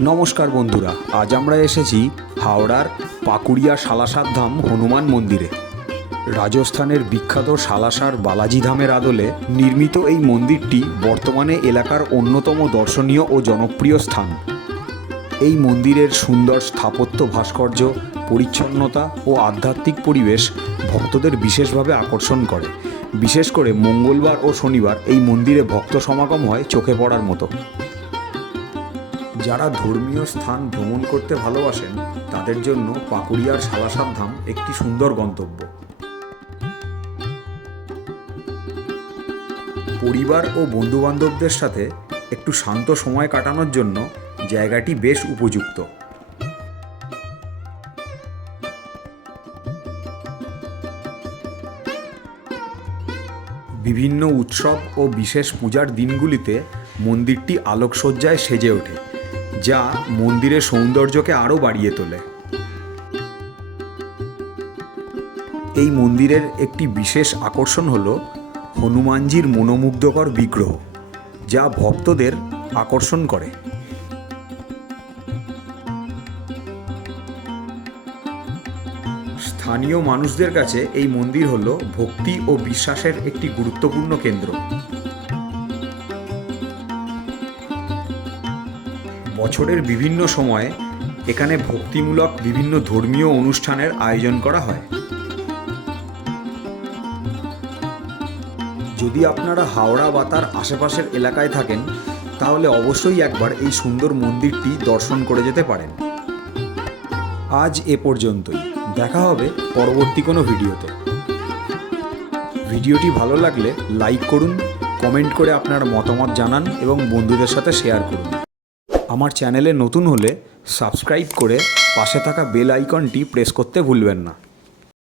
নমস্কার বন্ধুরা, আজ আমরা এসেছি হাওড়ার পাকুড়িয়া সালাসার ধাম হনুমান মন্দিরে। রাজস্থানের বিখ্যাত সালাসার বালাজি ধামের আদলে নির্মিত এই মন্দিরটি বর্তমানে এলাকার অন্যতম দর্শনীয় ও জনপ্রিয় স্থান। এই মন্দিরের সুন্দর স্থাপত্য ভাস্কর্য, পরিচ্ছন্নতা ও আধ্যাত্মিক পরিবেশ ভক্তদের বিশেষভাবে আকর্ষণ করে। বিশেষ করে মঙ্গলবার ও শনিবার এই মন্দিরে ভক্ত সমাগম হয় চোখে পড়ার মতো। যারা ধর্মীয় স্থান ভ্রমণ করতে ভালোবাসেন তাদের জন্য পাকুড়িয়ার সালাসার ধাম একটি সুন্দর গন্তব্য। পরিবার ও বন্ধুবান্ধবদের সাথে একটু শান্ত সময় কাটানোর জন্য জায়গাটি বেশ উপযুক্ত। বিভিন্ন উৎসব ও বিশেষ পূজার দিনগুলিতে মন্দিরটি আলোকসজ্জায় সেজে ওঠে, যা মন্দিরের সৌন্দর্যকে আরও বাড়িয়ে তোলে। এই মন্দিরের একটি বিশেষ আকর্ষণ হল হনুমানজির মনোমুগ্ধকর বিগ্রহ, যা ভক্তদের আকর্ষণ করে। স্থানীয় মানুষদের কাছে এই মন্দির হল ভক্তি ও বিশ্বাসের একটি গুরুত্বপূর্ণ কেন্দ্র। বছরের বিভিন্ন সময়ে এখানে ভক্তিমূলক বিভিন্ন ধর্মীয় অনুষ্ঠানের আয়োজন করা হয়। যদি আপনারা হাওড়া বা তার আশেপাশের এলাকায় থাকেন তাহলে অবশ্যই একবার এই সুন্দর মন্দিরটি দর্শন করে যেতে পারেন। আজ এ পর্যন্তই, দেখা হবে পরবর্তী কোনো ভিডিওতে। ভিডিওটি ভালো লাগলে লাইক করুন, কমেন্ট করে আপনার মতামত জানান এবং বন্ধুদের সাথে শেয়ার করুন। আমার চ্যানেলে নতুন হলে সাবস্ক্রাইব করে পাশে থাকা বেল আইকনটি প্রেস করতে ভুলবেন না।